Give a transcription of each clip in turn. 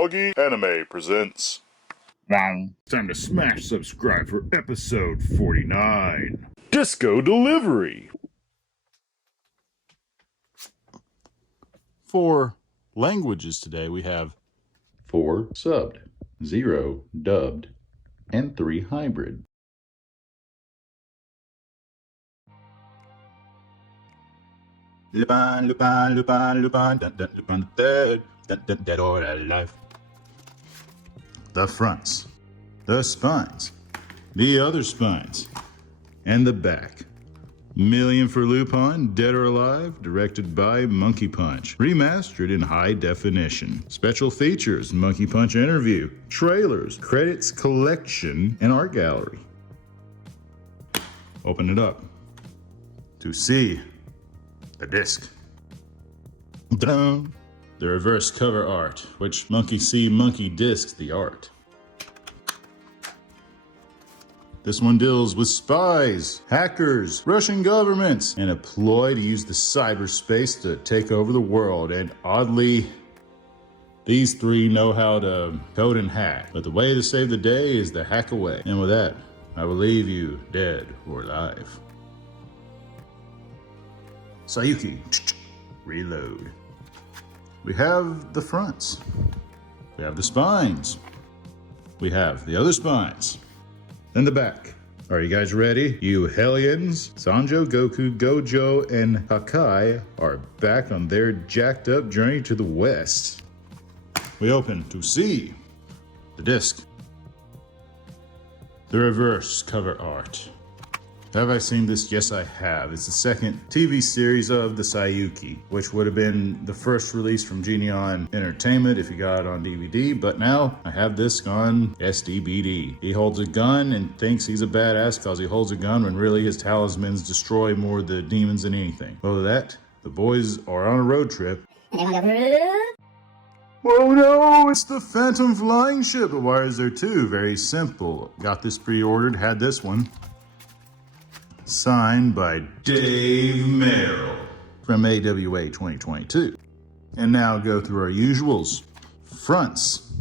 Doggy Anime presents. Time to smash subscribe for episode 49. Disco Delivery. For languages today, we have 4 subbed, 0 dubbed, and 3 hybrid. Lupin, Lupin, Lupin, Lupin, dun, dun, Lupin, dead, dun, dun, dead or alive. The fronts, the spines, the other spines, and the back. Million for Lupin, Dead or Alive, directed by Monkey Punch. Remastered in high definition. Special features, Monkey Punch interview, trailers, credits collection, and art gallery. Open it up to see the disc. Ta-da! The reverse cover art, which monkey see, monkey discs the art. This one deals with spies, hackers, Russian governments, and a ploy to use the cyberspace to take over the world. And oddly, these 3 know how to code and hack. But the way to save the day is to hack away. And with that, I will leave you dead or alive. Saiyuki, reload. We have the fronts. We have the spines. We have the other spines. Then the back. Are you guys ready? You Hellions, Sanjo, Goku, Gojo, and Hakai are back on their jacked up journey to the west. We open to see the disc. The reverse cover art. Have I seen this? Yes, I have. It's the second TV series of the Saiyuki, which would have been the first release from Geneon Entertainment if you got it on DVD, but now I have this on SDBD. He holds a gun and thinks he's a badass because he holds a gun when really his talismans destroy more of the demons than anything. Other than that, the boys are on a road trip. Oh no, it's the Phantom Flying Ship. But why is there 2? Very simple. Got this pre-ordered, had this one. Signed by Dave Merrill from AWA 2022. And now go through our usuals. Fronts,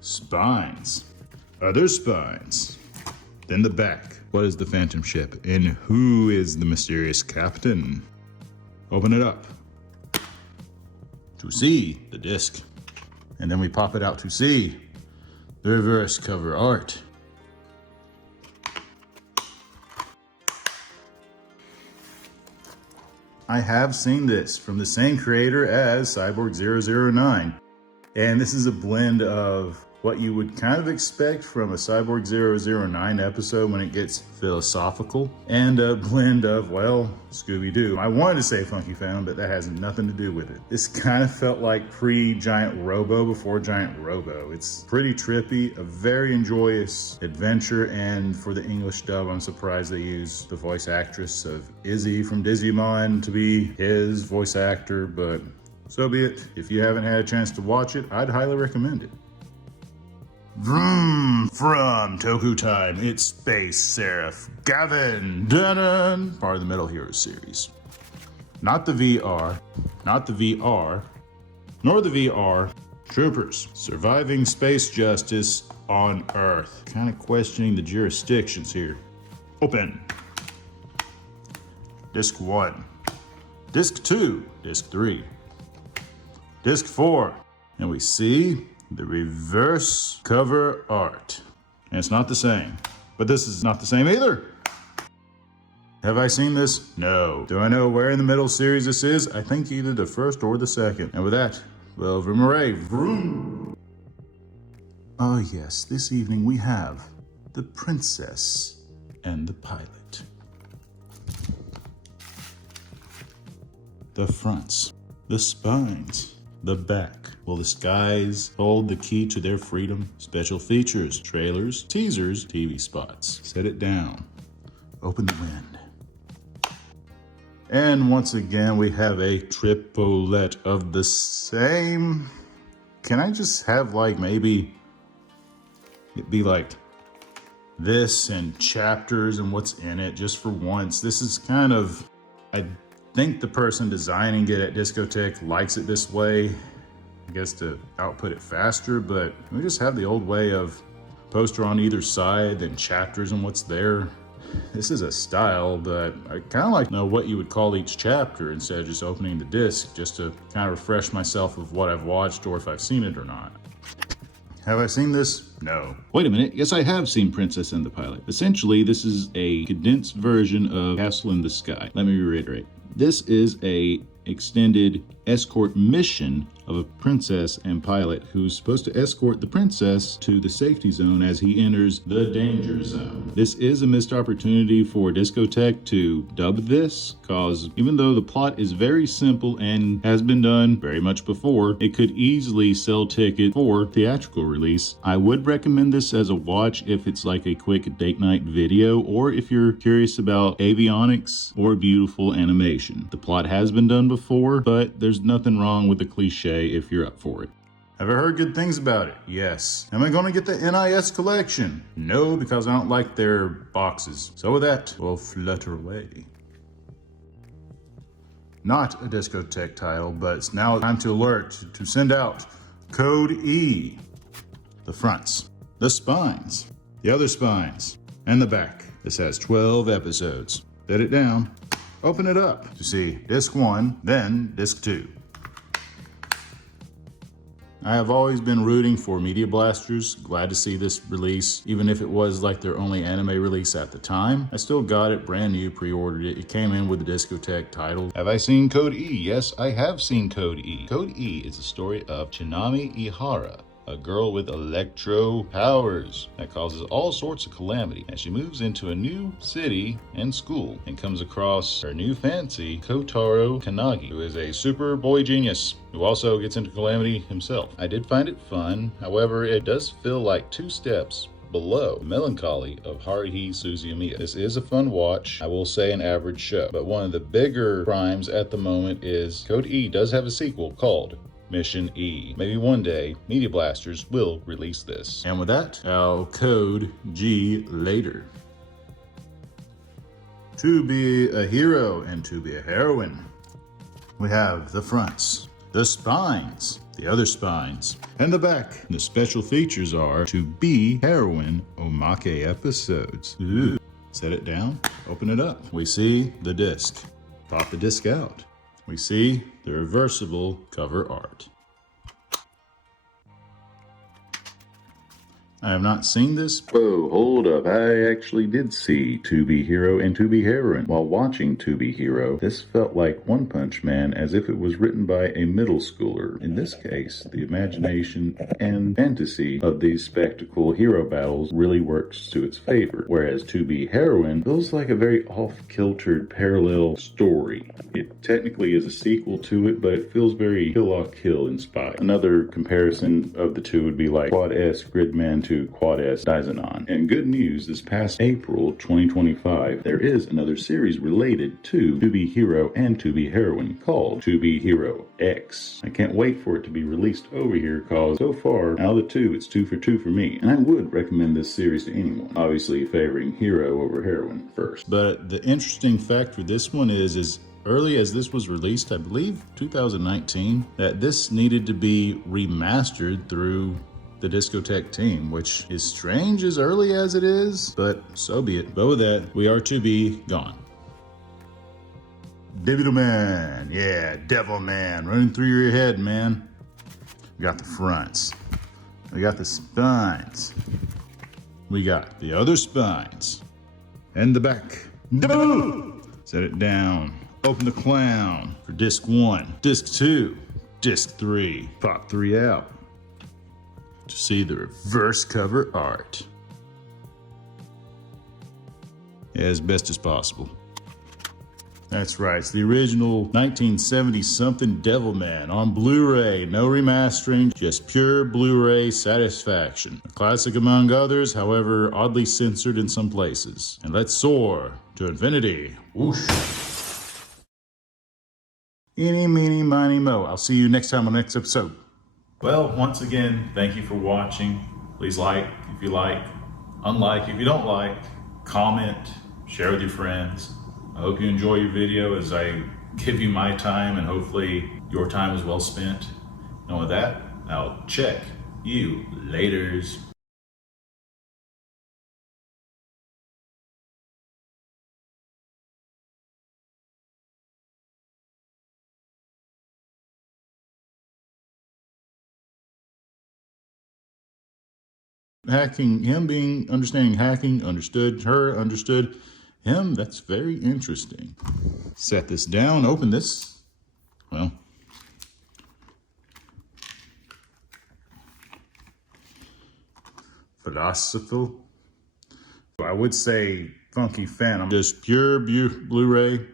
spines, other spines, then the back. What is the Phantom Ship and who is the mysterious captain? Open it up to see the disc. And then we pop it out to see the reverse cover art. I have seen this from the same creator as Cyborg 009. And this is a blend of what you would kind of expect from a Cyborg 009 episode when it gets philosophical, and a blend of, well, Scooby-Doo. I wanted to say Funky Found, but that has nothing to do with it. This kind of felt like pre-Giant Robo before Giant Robo. It's pretty trippy, a very enjoyous adventure, and for the English dub, I'm surprised they used the voice actress of Izzy from Digimon to be his voice actor, but so be it. If you haven't had a chance to watch it, I'd highly recommend it. Vroom! From Toku Time, it's Space Seraph Gavan, dun-dun, part of the Metal Hero series. Not the VR, not the VR, nor the VR troopers. Surviving space justice on Earth. Kind of questioning the jurisdictions here. Open. Disc 1. Disc 2. Disc 3. Disc 4. And we see the reverse cover art. And it's not the same, but this is not the same either. Have I seen this? No. Do I know where in the middle series this is? I think either the first or the second. And with that, well, Vroomarray, vroom. Oh yes, this evening we have the princess and the pilot. The fronts, the spines, the back. Will the skies hold the key to their freedom? Special features, trailers, teasers, TV spots. Set it down. Open the wind. And once again, we have a triplet of the same. Can I just have like maybe it be like this and chapters and what's in it just for once? This is kind of, I think the person designing it at Discotek likes it this way. I guess to output it faster, but we just have the old way of poster on either side, then chapters and what's there. This is a style, but I kind of like to know what you would call each chapter instead of just opening the disc, just to kind of refresh myself of what I've watched or if I've seen it or not. Have I seen this? No. Wait a minute. Yes, I have seen Princess and the Pilot. Essentially, this is a condensed version of Castle in the Sky. Let me reiterate. This is a extended escort mission of a princess and pilot who's supposed to escort the princess to the safety zone as he enters the danger zone. This is a missed opportunity for Discotek to dub this, cause even though the plot is very simple and has been done very much before, it could easily sell ticket for theatrical release. I would recommend this as a watch if it's like a quick date night video, or if you're curious about avionics or beautiful animation. The plot has been done before, but there's nothing wrong with the cliche if you're up for it. Have I heard good things about it? Yes. Am I going to get the NIS collection? No, because I don't like their boxes. So with that, we'll flutter away. Not a Discotek title, but it's now time to alert to send out Code E. The fronts, the spines, the other spines, and the back. This has 12 episodes. Set it down, open it up to see disc 1, then disc 2. I have always been rooting for Media Blasters. Glad to see this release, even if it was like their only anime release at the time. I still got it brand new, pre-ordered it. It came in with the Discotek title. Have I seen Code E? Yes, I have seen Code E. Code E is the story of Chinami Ihara, a girl with electro powers that causes all sorts of calamity as she moves into a new city and school and comes across her new fancy Kotaro Kanagi, who is a super boy genius who also gets into calamity himself. I did find it fun, however, it does feel like 2 steps below the melancholy of Haruhi Suzumiya. This is a fun watch, I will say an average show, but one of the bigger crimes at the moment is Code E does have a sequel called Mission E. Maybe one day, Media Blasters will release this. And with that, I'll code G later. To be a hero and to be a heroine. We have the fronts, the spines, the other spines, and the back. The special features are to be heroine omake episodes. Ooh. Set it down, open it up. We see the disc. Pop the disc out. We see the reversible cover art. I have not seen this. Whoa, hold up. I actually did see To Be Hero and To Be Heroine. While watching To Be Hero, this felt like One Punch Man as if it was written by a middle schooler. In this case, the imagination and fantasy of these spectacle hero battles really works to its favor, whereas To Be Heroine feels like a very off-kiltered parallel story. It technically is a sequel to it, but it feels very Kill la Kill inspired. Another comparison of the two would be like Quad S Gridman to Quad S Daizanon. And good news, this past April 2025, there is another series related to Be Hero and To Be Heroine called To Be Hero X. I can't wait for it to be released over here, cause so far, out of the 2, it's 2 for 2 for me. And I would recommend this series to anyone, obviously favoring hero over heroine first. But the interesting fact for this one is early as this was released, I believe 2019, that this needed to be remastered through the Discotek team, which is strange as early as it is, but so be it. But with that, we are to be gone. Devilman, yeah, Devilman, running through your head, man. We got the fronts. We got the spines. We got the other spines. And the back. Set it down. Open the clown for disc 1, disc 2, disc 3. Pop 3 out to see the reverse cover art as best as possible. That's right, it's the original 1970-something Devilman on Blu-ray. No remastering, just pure Blu-ray satisfaction. A classic among others, however oddly censored in some places. And let's soar to infinity. Whoosh. Eeny, meeny, miny, mo. I'll see you next time on the next episode. Well, once again, thank you for watching. Please like if you like, unlike if you don't like, comment, share with your friends. I hope you enjoy your video as I give you my time, and hopefully your time is well spent. And with that, I'll check you laters. Hacking, him being understanding hacking, understood, her understood him. That's very interesting. Set this down, open this. Well, philosophical. I would say Funky Phantom, just pure Blu-ray.